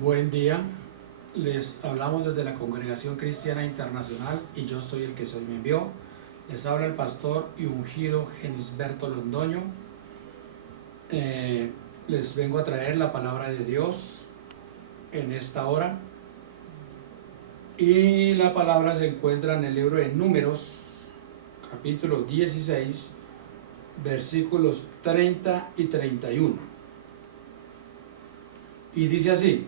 Buen día, les hablamos desde la Congregación Cristiana Internacional y yo soy el que se me envió. Les habla el pastor y ungido Genisberto Londoño. Les vengo a traer la palabra de Dios en esta hora. Y la palabra se encuentra en el libro de Números, capítulo 16, versículos 30 y 31. Y dice así: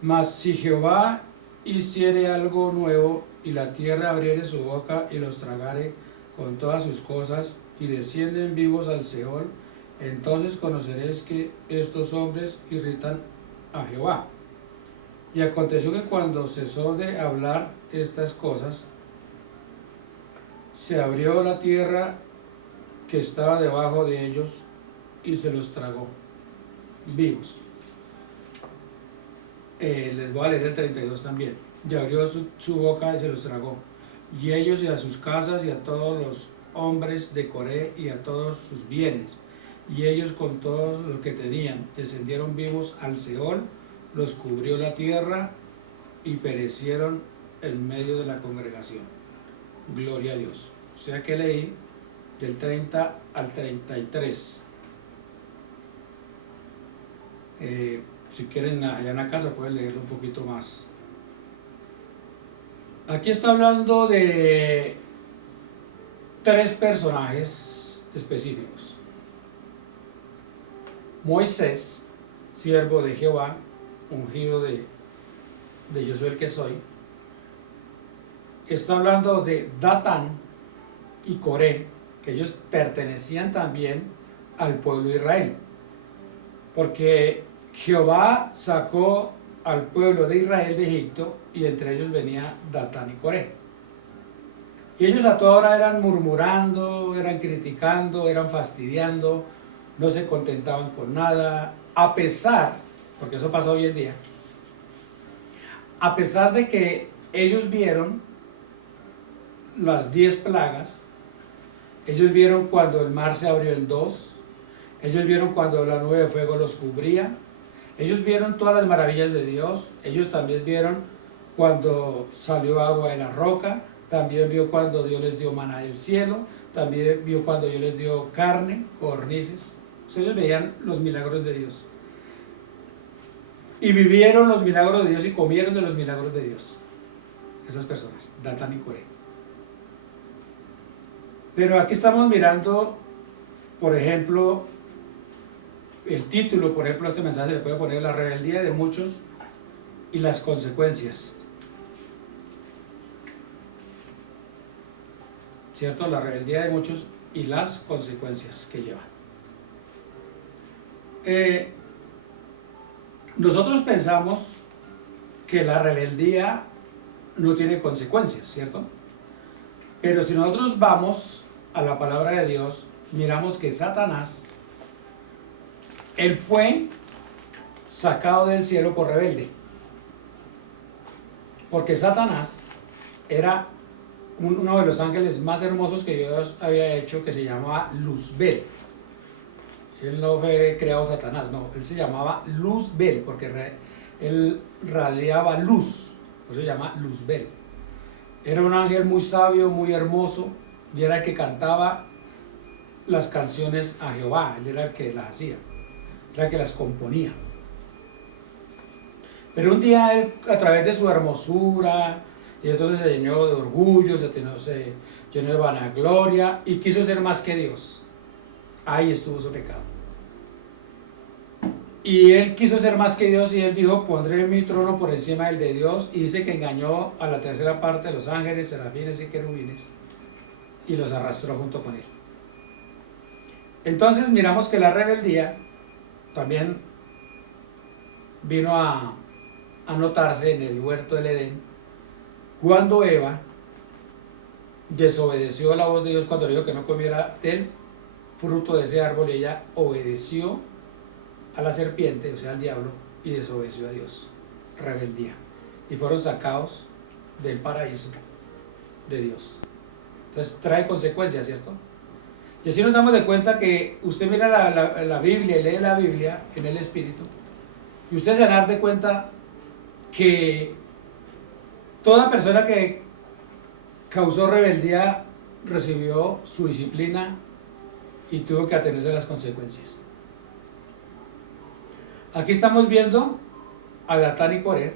Mas si Jehová hiciere algo nuevo, y la tierra abriere su boca y los tragare con todas sus cosas, y descienden vivos al Seol, entonces conoceréis que estos hombres irritan a Jehová. Y aconteció que cuando cesó de hablar estas cosas, se abrió la tierra que estaba debajo de ellos, y se los tragó vivos. Les voy a leer el 32 también. Y abrió su boca y se los tragó. Y ellos y a sus casas y a todos los hombres de Coré y a todos sus bienes. Y ellos con todo lo que tenían descendieron vivos al Seol, los cubrió la tierra y perecieron en medio de la congregación. Gloria a Dios. O sea que leí del 30 al 33. Si quieren allá en la casa pueden leerlo un poquito más. Aquí está hablando de tres personajes específicos. Moisés, siervo de Jehová, ungido de yo soy el que soy. Está hablando de Datán y Coré, que ellos pertenecían también al pueblo de Israel. Porque Jehová sacó al pueblo de Israel de Egipto, y entre ellos venía Datán y Coré. Y ellos a toda hora eran murmurando, eran criticando, eran fastidiando, no se contentaban con nada, a pesar, porque eso pasa hoy en día, a pesar de que ellos vieron las 10 plagas, ellos vieron cuando el mar se abrió en dos, ellos vieron cuando la nube de fuego los cubría, ellos vieron todas las maravillas de Dios, ellos también vieron cuando salió agua de la roca, también vio cuando Dios les dio maná del cielo, también vio cuando Dios les dio carne, codornices. Entonces ellos veían los milagros de Dios. Y vivieron los milagros de Dios y comieron de los milagros de Dios. Esas personas, Datán y Coré. Pero aquí estamos mirando, por ejemplo, el título, por ejemplo, a este mensaje se le puede poner: la rebeldía de muchos y las consecuencias. ¿Cierto? La rebeldía de muchos y las consecuencias que lleva. Nosotros pensamos que la rebeldía no tiene consecuencias, ¿cierto? Pero si nosotros vamos a la palabra de Dios, miramos que Satanás, él fue sacado del cielo por rebelde. Porque Satanás era uno de los ángeles más hermosos que Dios había hecho, que se llamaba Luzbel. Él no fue creado Satanás, no, él se llamaba Luzbel, porque él radiaba luz, por eso se llama Luzbel. Era un ángel muy sabio, muy hermoso, y era el que cantaba las canciones a Jehová, él era el que las hacía, era el que las componía. Pero un día él, a través de su hermosura, y entonces se llenó de orgullo, se llenó de vanagloria y quiso ser más que Dios. Ahí estuvo su pecado. Y él quiso ser más que Dios, y él dijo: pondré mi trono por encima del de Dios. Y dice que engañó a la tercera parte de los ángeles, serafines y querubines, y los arrastró junto con él. Entonces miramos que la rebeldía también vino a notarse en el huerto del Edén, cuando Eva desobedeció a la voz de Dios cuando le dijo que no comiera del fruto de ese árbol, y ella obedeció a la serpiente, o sea al diablo, y desobedeció a Dios. Rebeldía. Y fueron sacados del paraíso de Dios. Entonces trae consecuencias, ¿cierto? Y así nos damos de cuenta que usted mira la Biblia y lee la Biblia en el Espíritu, Y ustedes se van a dar de cuenta que toda persona que causó rebeldía recibió su disciplina y tuvo que atenerse a las consecuencias. Aquí estamos viendo a Datán y Coré,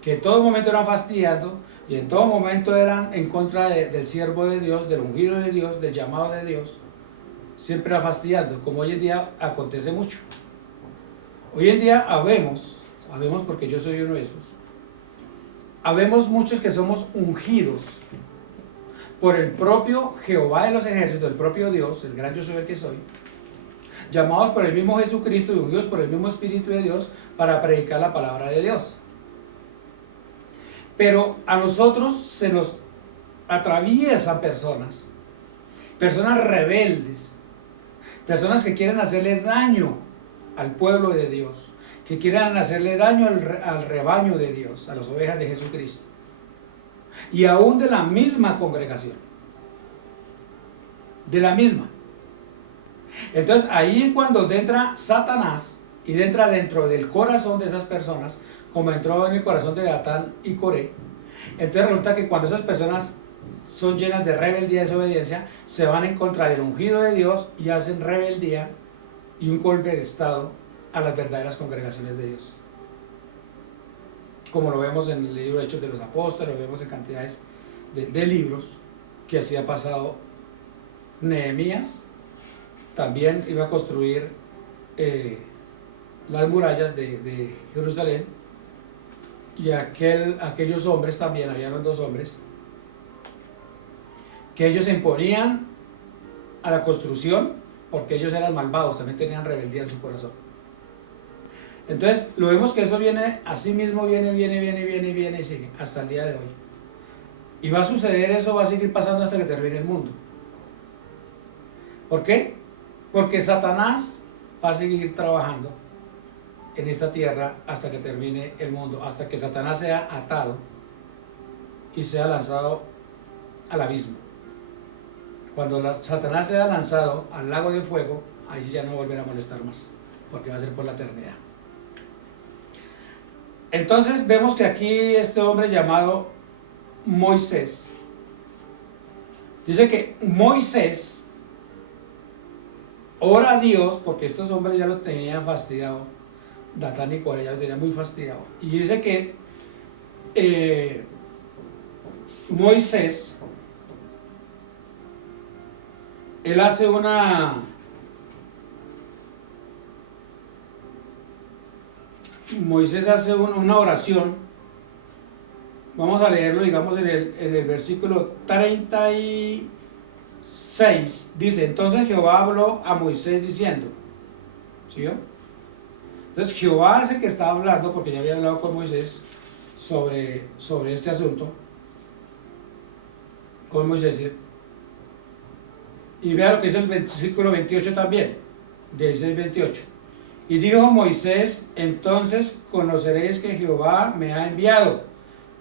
que en todo momento eran fastidiando y en todo momento eran en contra del siervo de Dios, del ungido de Dios, del llamado de Dios, siempre era fastidiando, como hoy en día acontece mucho. Hoy en día habemos porque yo soy uno de esos, habemos muchos que somos ungidos por el propio Jehová de los ejércitos, el propio Dios, el gran yo soy el que soy, llamados por el mismo Jesucristo y ungidos por el mismo Espíritu de Dios para predicar la palabra de Dios. Pero a nosotros se nos atraviesan personas rebeldes, personas que quieren hacerle daño al pueblo de Dios, que quieren hacerle daño al rebaño de Dios, a las ovejas de Jesucristo, y aún de la misma congregación, de la misma. Entonces ahí cuando entra Satanás y entra dentro del corazón de esas personas, como entró en el corazón de Datán y Coré, entonces resulta que cuando esas personas son llenas de rebeldía y desobediencia, se van en contra del ungido de Dios y hacen rebeldía y un golpe de estado a las verdaderas congregaciones de Dios. Como lo vemos en el libro de Hechos de los Apóstoles, lo vemos en cantidades de libros que así ha pasado. Nehemías también iba a construir las murallas de Jerusalén, y aquellos hombres también, habían dos hombres, que ellos se imponían a la construcción porque ellos eran malvados, también tenían rebeldía en su corazón. Entonces lo vemos que eso viene, así mismo viene y sigue hasta el día de hoy. Y va a suceder eso, va a seguir pasando hasta que termine el mundo. ¿Por qué? Porque Satanás va a seguir trabajando en esta tierra hasta que termine el mundo, hasta que Satanás sea atado y sea lanzado al abismo. Cuando Satanás sea lanzado al lago de fuego, ahí ya no volverá a molestar más, porque va a ser por la eternidad. Entonces vemos que aquí este hombre llamado Moisés, dice que Moisés ora a Dios, porque estos hombres ya lo tenían fastidiado, Datán y Coré ya lo tenían muy fastidiado, y dice que Moisés, él hace una oración. Vamos a leerlo, digamos, en el versículo 36. Dice: entonces Jehová habló a Moisés diciendo, ¿sí? Entonces Jehová es el que está hablando, porque ya había hablado con Moisés sobre este asunto, con Moisés. Y vea lo que dice el versículo 28 también, 16-28. Y dijo Moisés: entonces conoceréis que Jehová me ha enviado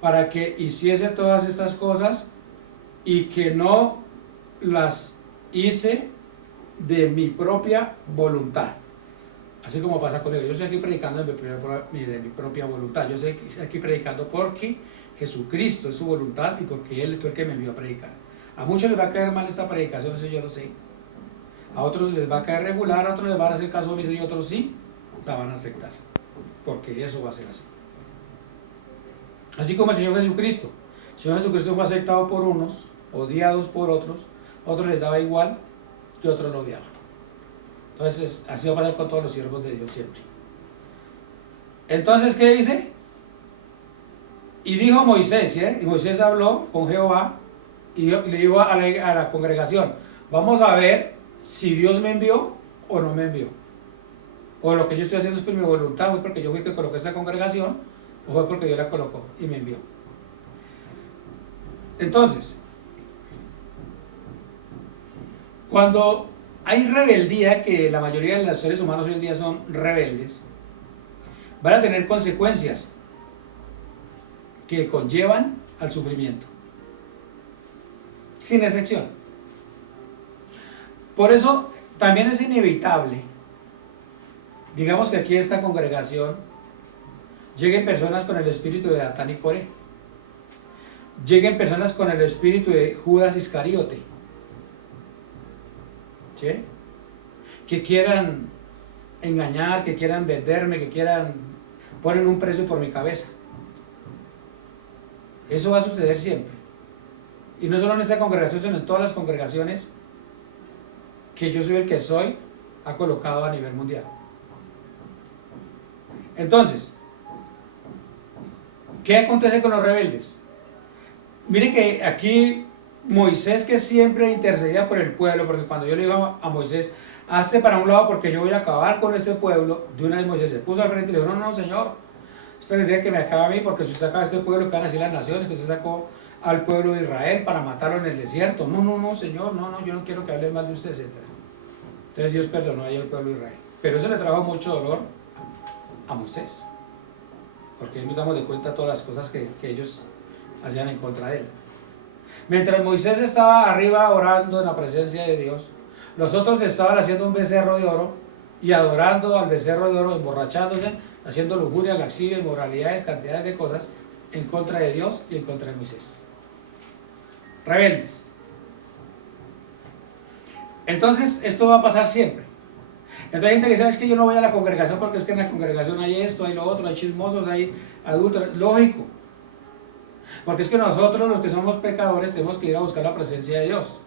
para que hiciese todas estas cosas, y que no las hice de mi propia voluntad. Así como pasa conmigo. Yo estoy aquí predicando de mi propia voluntad. Yo estoy aquí predicando porque Jesucristo es su voluntad y porque Él es el que me envió a predicar. A muchos les va a caer mal esta predicación, eso yo lo sé. A otros les va a caer regular, a otros les van a hacer caso omiso y otros sí la van a aceptar. Porque eso va a ser así. Así como el Señor Jesucristo. El Señor Jesucristo fue aceptado por unos, odiados por otros les daba igual y otros lo odiaban. Entonces, así va a pasar con todos los siervos de Dios siempre. Entonces, ¿qué dice? Y dijo Moisés, ¿sí? Y Moisés habló con Jehová y le dijo a la congregación: vamos a ver si Dios me envió o no me envió. O lo que yo estoy haciendo es por mi voluntad, fue porque yo fui el que coloqué esta congregación, o fue porque Dios la colocó y me envió. Entonces, cuando hay rebeldía, que la mayoría de los seres humanos hoy en día son rebeldes, van a tener consecuencias que conllevan al sufrimiento, sin excepción. Por eso también es inevitable digamos que aquí esta congregación lleguen personas con el espíritu de Datán y Coré, lleguen personas con el espíritu de Judas Iscariote, ¿sí? Que quieran engañar, que quieran venderme, que quieran poner un precio por mi cabeza. Eso va a suceder siempre. Y no solo en esta congregación, sino en todas las congregaciones que yo soy el que soy, ha colocado a nivel mundial. Entonces, ¿qué acontece con los rebeldes? Mire que aquí Moisés, que siempre intercedía por el pueblo, porque cuando yo le digo a Moisés, hazte para un lado porque yo voy a acabar con este pueblo, de una vez Moisés se puso al frente y le dijo, no, no, Señor, esperaría que me acabe a mí, porque si usted acaba este pueblo, que van a decir las naciones, que usted sacó al pueblo de Israel para matarlo en el desierto. No, no, no, Señor, no, no, yo no quiero que hable mal de usted, etc. Entonces Dios perdonó ahí al pueblo de Israel. Pero eso le trajo mucho dolor a Moisés, porque nos damos de cuenta todas las cosas que ellos hacían en contra de él. Mientras Moisés estaba arriba orando en la presencia de Dios, los otros estaban haciendo un becerro de oro y adorando al becerro de oro, emborrachándose, haciendo lujuria, laxivia, inmoralidades, cantidades de cosas en contra de Dios y en contra de Moisés. Rebeldes. Entonces esto va a pasar siempre. Entonces hay gente que dice, es que yo no voy a la congregación porque es que en la congregación hay esto, hay lo otro, hay chismosos, hay adúlteros. Lógico, porque es que nosotros los que somos pecadores tenemos que ir a buscar la presencia de Dios.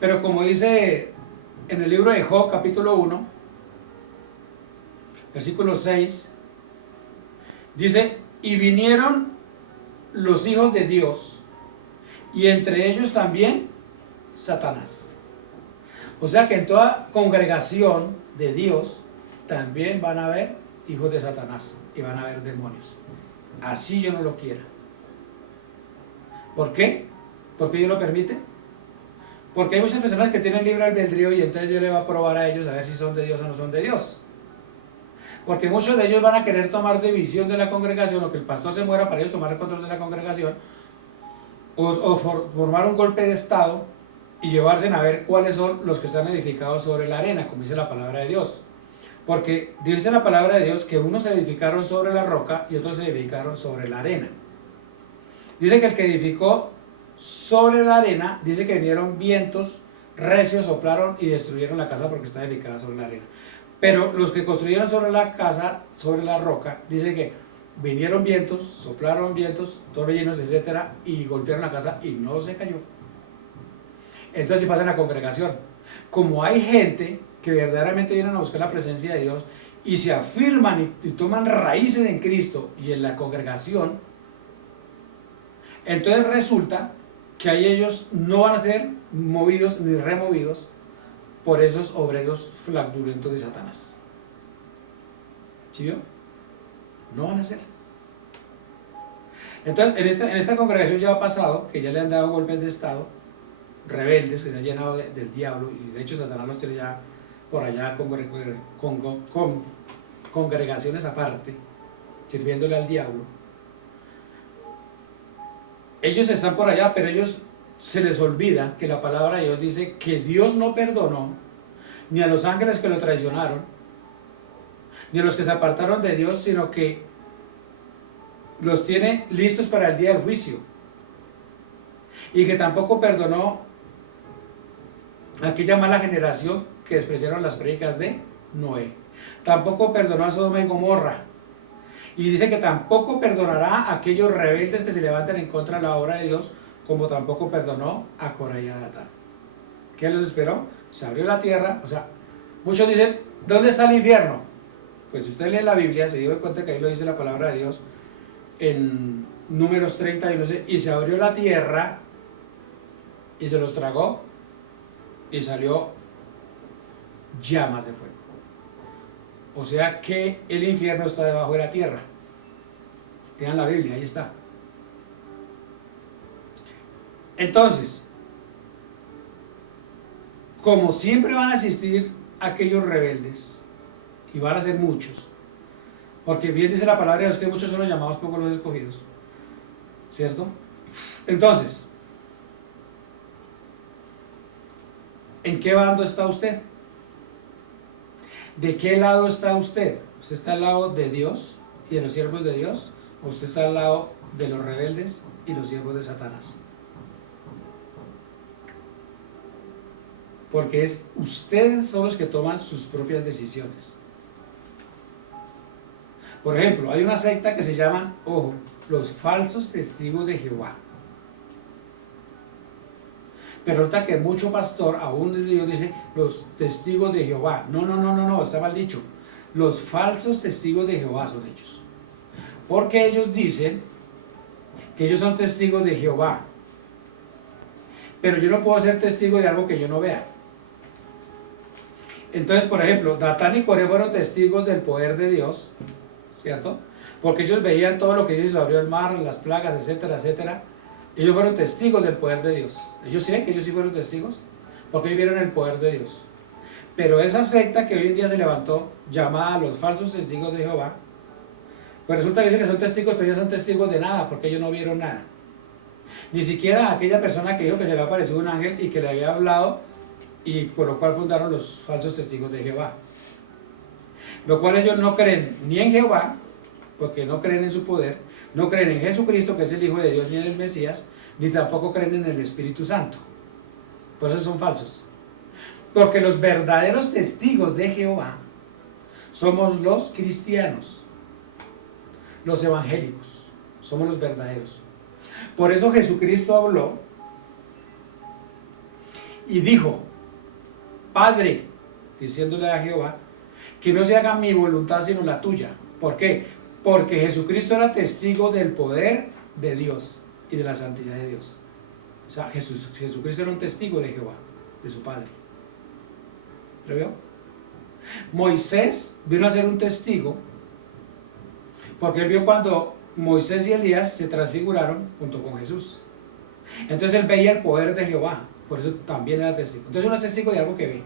Pero como dice en el libro de Job, capítulo 1, versículo 6, dice, y vinieron los hijos de Dios, y entre ellos también Satanás. O sea que en toda congregación de Dios también van a haber hijos de Satanás y van a haber demonios. Así yo no lo quiera. ¿Por qué? ¿Por qué Dios lo permite? Porque hay muchas personas que tienen libre albedrío y entonces Dios le va a probar a ellos a ver si son de Dios o no son de Dios. Porque muchos de ellos van a querer tomar división de la congregación, o que el pastor se muera para ellos tomar el control de la congregación, o formar un golpe de estado y llevarse a ver cuáles son los que están edificados sobre la arena, como dice la palabra de Dios. Porque dice la palabra de Dios que unos se edificaron sobre la roca y otros se edificaron sobre la arena. Dice que el que edificó sobre la arena, dice que vinieron vientos recios, soplaron y destruyeron la casa porque está edificada sobre la arena. Pero los que construyeron sobre la casa, sobre la roca, dice que vinieron vientos, soplaron vientos, torbellinos, etcétera, y golpearon la casa y no se cayó. Entonces si pasa en la congregación, como hay gente que verdaderamente vienen a buscar la presencia de Dios y se afirman y toman raíces en Cristo y en la congregación, entonces resulta que ahí ellos no van a ser movidos ni removidos por esos obreros flaudulentos de Satanás. ¿Sí vio? No van a ser. Entonces en esta congregación ya ha pasado que ya le han dado golpes de estado, rebeldes que se han llenado del diablo, y de hecho Satanás los tiene ya por allá con congregaciones aparte, sirviéndole al diablo. Ellos están por allá, pero ellos se les olvida que la palabra de Dios dice que Dios no perdonó ni a los ángeles que lo traicionaron, ni a los que se apartaron de Dios, sino que los tiene listos para el día del juicio. Y que tampoco perdonó aquella mala generación que despreciaron las prédicas de Noé. Tampoco perdonó a Sodoma y Gomorra. Y dice que tampoco perdonará a aquellos rebeldes que se levanten en contra de la obra de Dios, como tampoco perdonó a Coré y a Datán. ¿Qué los esperó? Se abrió la tierra. O sea, muchos dicen, ¿dónde está el infierno? Pues si usted lee la Biblia, se dio cuenta que ahí lo dice la palabra de Dios en Números 30, y no sé, y se abrió la tierra y se los tragó y salió llamas de fuego. O sea que el infierno está debajo de la tierra. Lean la Biblia, ahí está. Entonces, como siempre van a existir aquellos rebeldes, y van a ser muchos, porque bien dice la palabra de Dios que muchos son los llamados, pocos los escogidos, ¿cierto? Entonces, ¿en qué bando está usted? ¿De qué lado está usted? ¿Usted está al lado de Dios y de los siervos de Dios? ¿O usted está al lado de los rebeldes y los siervos de Satanás? Porque es ustedes son los que toman sus propias decisiones. Por ejemplo, hay una secta que se llama, ojo, los falsos testigos de Jehová. Pero ahorita que mucho pastor, aún de Dios, dice los testigos de Jehová. No, está mal dicho. Los falsos testigos de Jehová son ellos. Porque ellos dicen que ellos son testigos de Jehová. Pero yo no puedo ser testigo de algo que yo no vea. Entonces, por ejemplo, Datán y Coré fueron testigos del poder de Dios, ¿cierto? Porque ellos veían todo lo que Dios abrió el mar, las plagas, etcétera, etcétera. Ellos fueron testigos del poder de Dios. Ellos sí, que ellos sí fueron testigos, porque ellos vieron el poder de Dios. Pero esa secta que hoy en día se levantó, llamada los falsos testigos de Jehová, pues resulta que dicen que son testigos, pero ellos son testigos de nada, porque ellos no vieron nada. Ni siquiera aquella persona que dijo que se le había aparecido un ángel y que le había hablado, y por lo cual fundaron los falsos testigos de Jehová. Lo cual ellos no creen ni en Jehová, porque no creen en su poder, no creen en Jesucristo, que es el Hijo de Dios, ni en el Mesías, ni tampoco creen en el Espíritu Santo. Por eso son falsos. Porque los verdaderos testigos de Jehová somos los cristianos, los evangélicos, somos los verdaderos. Por eso Jesucristo habló y dijo, Padre, diciéndole a Jehová, que no se haga mi voluntad sino la tuya. ¿Por qué? Porque Jesucristo era testigo del poder de Dios y de la santidad de Dios. O sea, Jesucristo era un testigo de Jehová, de su Padre. ¿Lo vio? Moisés vino a ser un testigo porque él vio cuando Moisés y Elías se transfiguraron junto con Jesús. Entonces él veía el poder de Jehová, por eso también era testigo. Entonces uno es testigo de algo que ve.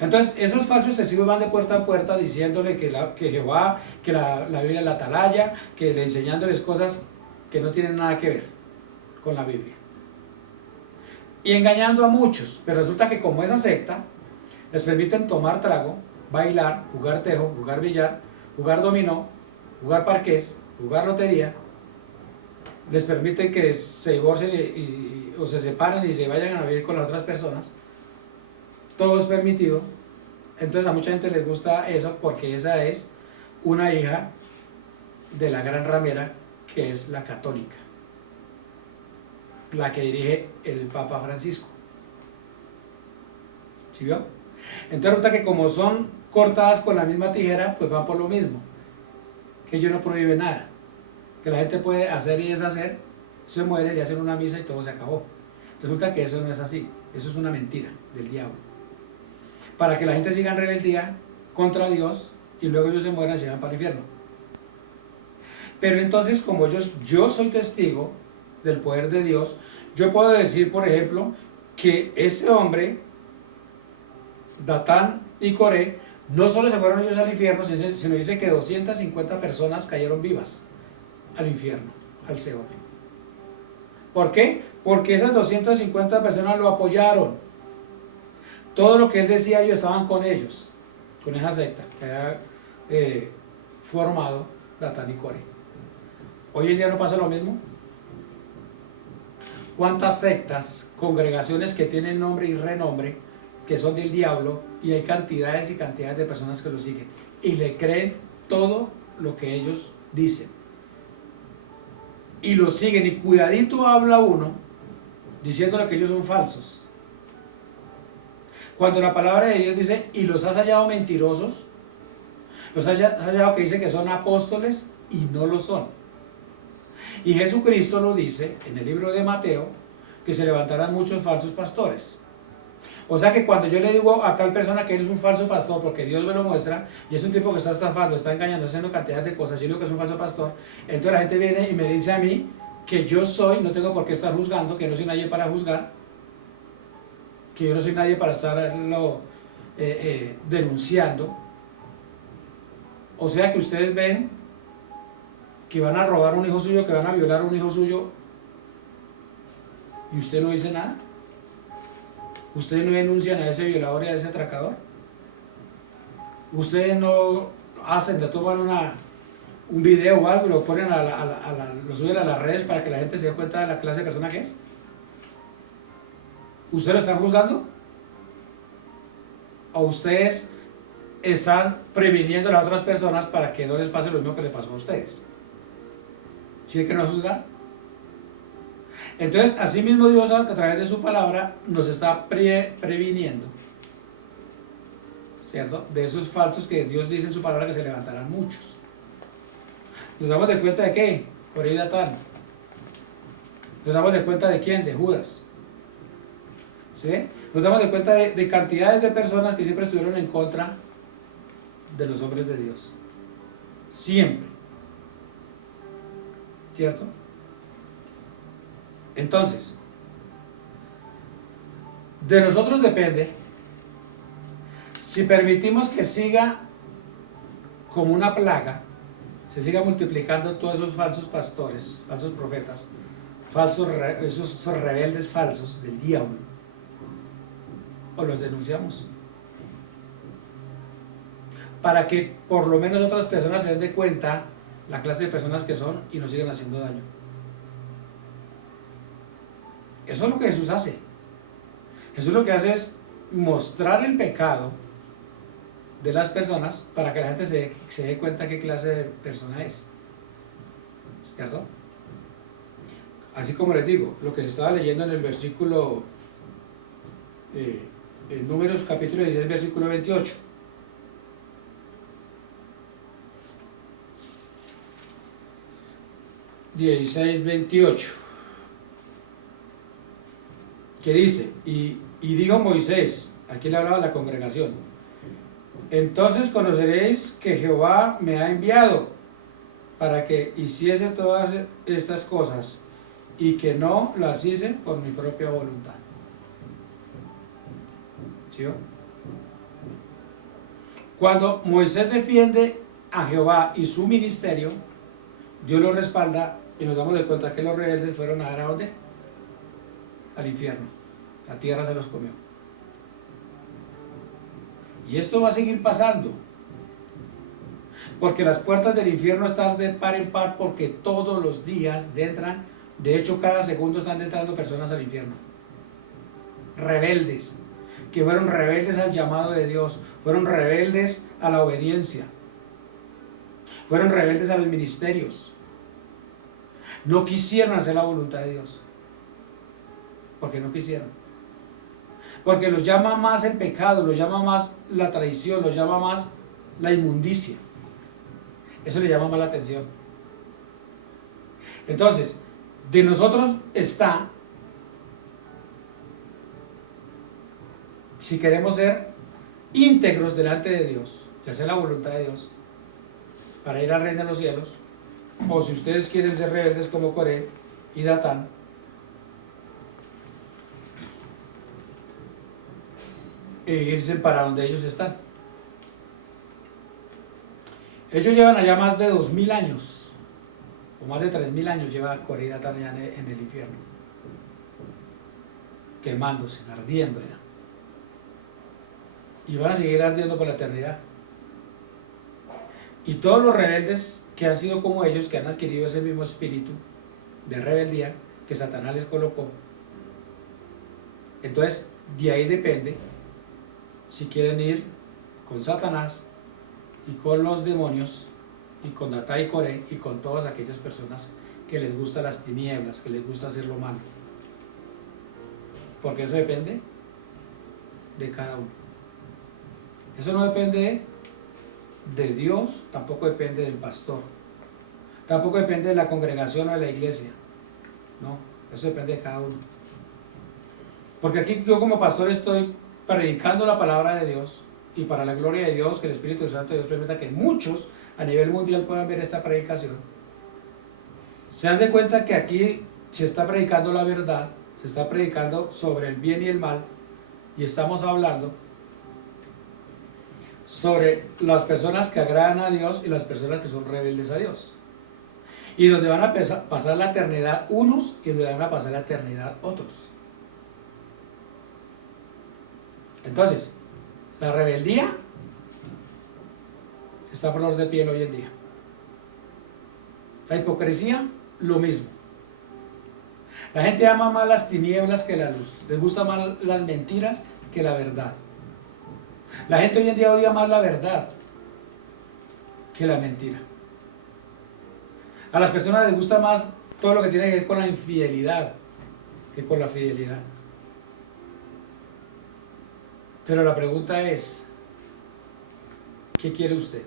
Entonces esos falsos testigos van de puerta en puerta diciéndole que Jehová, que la Biblia es la atalaya, que le enseñándoles cosas que no tienen nada que ver con la Biblia. Y engañando a muchos, pero resulta que como esa secta les permiten tomar trago, bailar, jugar tejo, jugar billar, jugar dominó, jugar parqués, jugar lotería, les permiten que se divorcien o se separen y se vayan a vivir con las otras personas. Todo es permitido. Entonces a mucha gente les gusta eso porque esa es una hija de la gran ramera que es la católica, la que dirige el Papa Francisco. ¿Sí vio? Entonces resulta que como son cortadas con la misma tijera, pues van por lo mismo, que ellos no prohíben nada, que la gente puede hacer y deshacer, se muere, le hacen una misa y todo se acabó. Resulta que eso no es así, eso es una mentira del diablo, para que la gente siga en rebeldía contra Dios y luego ellos se mueran y se van para el infierno. Pero entonces, como yo soy testigo del poder de Dios, yo puedo decir, por ejemplo, que este hombre, Datán y Coré, no solo se fueron ellos al infierno, sino dice que 250 personas cayeron vivas al infierno, al Seol. ¿Por qué? Porque esas 250 personas lo apoyaron. Todo lo que él decía, ellos estaban con ellos, con esa secta que había formado Datán y Coré. Hoy en día no pasa lo mismo. ¿Cuántas sectas, congregaciones que tienen nombre y renombre, que son del diablo, y hay cantidades y cantidades de personas que lo siguen y le creen todo lo que ellos dicen y lo siguen, y cuidadito habla uno diciéndole que ellos son falsos, cuando la palabra de Dios dice, y los has hallado mentirosos, los has hallado que dice que son apóstoles y no lo son. Y Jesucristo lo dice en el libro de Mateo, que se levantarán muchos falsos pastores. O sea que cuando yo le digo a tal persona que él es un falso pastor, porque Dios me lo muestra, y es un tipo que está estafando, está engañando, haciendo cantidad de cosas, y yo digo que es un falso pastor, entonces la gente viene y me dice a mí que yo soy, no tengo por qué estar juzgando, que no soy nadie para juzgar, que yo no soy nadie para estarlo denunciando. O sea que ustedes ven que van a robar a un hijo suyo, que van a violar a un hijo suyo, y usted no dice nada. Ustedes no denuncian a ese violador y a ese atracador. Ustedes no hacen, le toman un video o algo y lo ponen lo suben a las redes para que la gente se dé cuenta de la clase de persona que es. ¿Ustedes lo están juzgando? ¿O ustedes están previniendo a las otras personas para que no les pase lo mismo que les pasó a ustedes? ¿Sí que no juzgar? Entonces, así mismo Dios a través de su palabra nos está previniendo, ¿cierto? De esos falsos que Dios dice en su palabra que se levantarán muchos. ¿Nos damos de cuenta de qué? Coré y Datán. ¿Nos damos de cuenta de quién? De Judas. ¿Sí? Nos damos de cuenta de cantidades de personas que siempre estuvieron en contra de los hombres de Dios. Siempre. ¿Cierto? Entonces, de nosotros depende si permitimos que siga como una plaga, se siga multiplicando todos esos falsos pastores, falsos profetas, esos rebeldes falsos del diablo, o los denunciamos, para que por lo menos otras personas se den de cuenta la clase de personas que son y no sigan haciendo daño. Eso es lo que Jesús hace. Jesús lo que hace es mostrar el pecado de las personas para que la gente se dé cuenta qué clase de persona es. ¿Cierto? Así como les digo, lo que se estaba leyendo en el versículo, en Números capítulo 16, versículo 28. Que dice, y dijo Moisés, aquí le hablaba a la congregación, entonces conoceréis que Jehová me ha enviado para que hiciese todas estas cosas y que no las hice por mi propia voluntad. ¿Sí? Cuando Moisés defiende a Jehová y su ministerio, Dios lo respalda y nos damos de cuenta que los rebeldes fueron a dar ¿a dónde? Al infierno. La tierra se los comió. Y esto va a seguir pasando. Porque las puertas del infierno están de par en par porque todos los días entran, de hecho cada segundo están entrando personas al infierno. Rebeldes, que fueron rebeldes al llamado de Dios, fueron rebeldes a la obediencia, fueron rebeldes a los ministerios. No quisieron hacer la voluntad de Dios. Porque no quisieron. Porque los llama más el pecado, los llama más la traición, los llama más la inmundicia. Eso le llama más la atención. Entonces, de nosotros está, si queremos ser íntegros delante de Dios, y hacer la voluntad de Dios, para ir al reino de los cielos, o si ustedes quieren ser rebeldes como Coré y Datán, e irse para donde ellos están. Ellos llevan allá más de 2000 años, o más de 3000 años lleva Coré y Datán allá en el infierno, quemándose, ardiendo ya. Y van a seguir ardiendo por la eternidad. Y todos los rebeldes que han sido como ellos, que han adquirido ese mismo espíritu de rebeldía que Satanás les colocó, entonces de ahí depende si quieren ir con Satanás y con los demonios y con Datán y Coré y con todas aquellas personas que les gustan las tinieblas, que les gusta hacer lo malo, porque eso depende de cada uno. Eso no depende de Dios, tampoco depende del pastor, tampoco depende de la congregación o de la iglesia, no, eso depende de cada uno. Porque aquí yo como pastor estoy predicando la palabra de Dios, y para la gloria de Dios, que el Espíritu Santo de Dios permita que muchos a nivel mundial puedan ver esta predicación. Se dan de cuenta que aquí se está predicando la verdad, se está predicando sobre el bien y el mal, y estamos hablando sobre las personas que agradan a Dios y las personas que son rebeldes a Dios, y donde van a pasar la eternidad unos y donde van a pasar la eternidad otros. Entonces, la rebeldía está a flor de piel hoy en día. La hipocresía, lo mismo. La gente ama más las tinieblas que la luz. Les gusta más las mentiras que la verdad. La gente hoy en día odia más la verdad que la mentira. A las personas les gusta más todo lo que tiene que ver con la infidelidad que con la fidelidad. Pero la pregunta es, ¿qué quiere usted?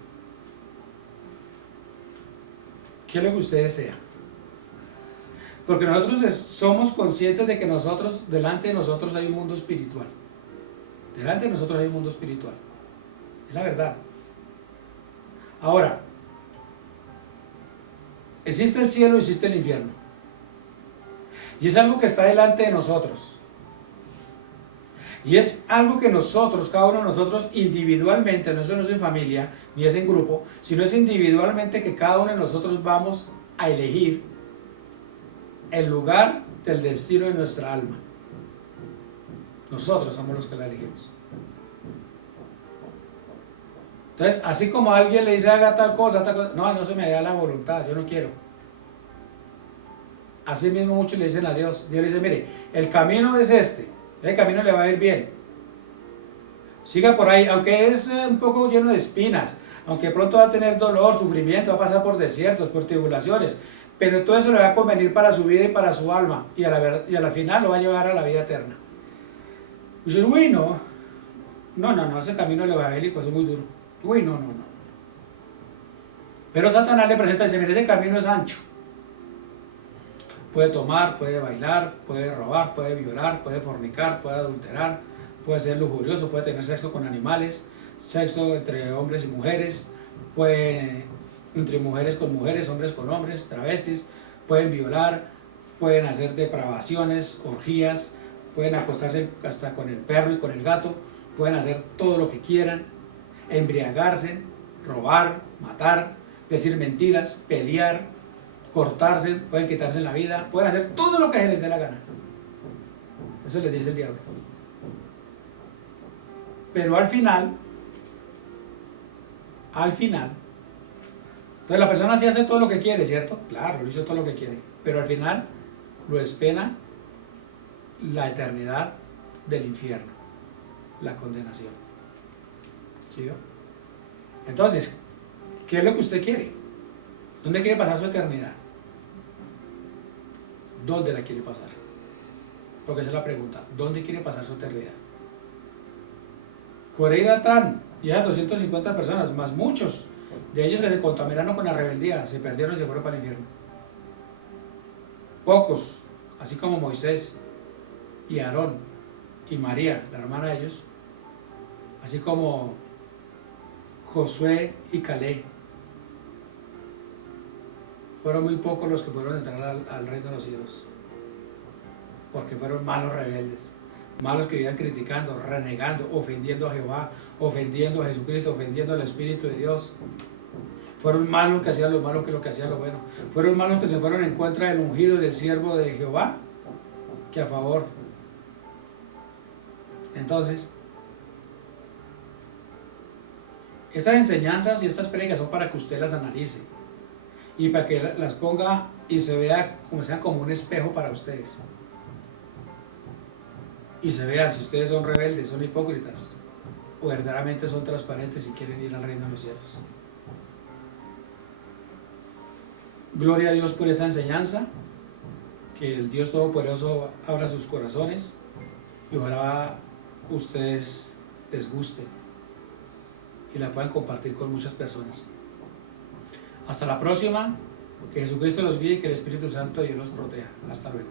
¿Qué es lo que usted desea? Porque nosotros somos conscientes de que delante de nosotros hay un mundo espiritual. Delante de nosotros hay un mundo espiritual. Es la verdad. Ahora, existe el cielo y existe el infierno. Y es algo que está delante de nosotros. Y es algo que nosotros, cada uno de nosotros individualmente, no es en familia, ni es en grupo, sino es individualmente que cada uno de nosotros vamos a elegir el lugar del destino de nuestra alma. Nosotros somos los que la elegimos. Entonces, así como alguien le dice haga tal cosa, no se me da la voluntad, yo no quiero. Así mismo muchos le dicen a Dios. Dios le dice, mire, el camino es este, el camino le va a ir bien. Siga por ahí, aunque es un poco lleno de espinas, aunque pronto va a tener dolor, sufrimiento, va a pasar por desiertos, por tribulaciones, pero todo eso le va a convenir para su vida y para su alma, y a la final lo va a llevar a la vida eterna. Y dice, uy, no, ese camino evangélico es muy duro. Uy, no. Pero Satanás le presenta y dice, mire, ese camino es ancho. Puede tomar, puede bailar, puede robar, puede violar, puede fornicar, puede adulterar, puede ser lujurioso, puede tener sexo con animales, sexo entre hombres y mujeres, puede entre mujeres con mujeres, hombres con hombres, travestis, pueden violar, pueden hacer depravaciones, orgías, pueden acostarse hasta con el perro y con el gato, pueden hacer todo lo que quieran, embriagarse, robar, matar, decir mentiras, pelear, cortarse, pueden quitarse la vida, pueden hacer todo lo que se les dé la gana. Eso les dice el diablo. Pero al final, entonces la persona sí hace todo lo que quiere, ¿cierto? Claro, lo hizo todo lo que quiere, pero al final lo espera la eternidad del infierno, la condenación. ¿Sí? Entonces, ¿qué es lo que usted quiere? ¿Dónde quiere pasar su eternidad? ¿Dónde la quiere pasar? Porque esa es la pregunta. ¿Dónde quiere pasar su eternidad? Coré y Datán y esas 250 personas, más muchos de ellos que se contaminaron con la rebeldía, se perdieron y se fueron para el infierno. Pocos, así como Moisés y Aarón y María, la hermana de ellos, así como Josué y Caleb. Fueron muy pocos los que pudieron entrar al reino de los cielos, porque fueron malos rebeldes, malos que vivían criticando, renegando, ofendiendo a Jehová, ofendiendo a Jesucristo, ofendiendo al Espíritu de Dios. Fueron malos que hacían lo malo que lo que hacían lo bueno. Fueron malos que se fueron en contra del ungido y del siervo de Jehová, que a favor. Entonces, estas enseñanzas y estas prédicas son para que usted las analice y para que las ponga y se vea como sean como un espejo para ustedes. Y se vean si ustedes son rebeldes, son hipócritas o verdaderamente son transparentes y quieren ir al reino de los cielos. Gloria a Dios por esta enseñanza, que el Dios Todopoderoso abra sus corazones y ojalá ustedes les guste y la puedan compartir con muchas personas. Hasta la próxima, que Jesucristo los guíe y que el Espíritu Santo de Dios los proteja. Hasta luego.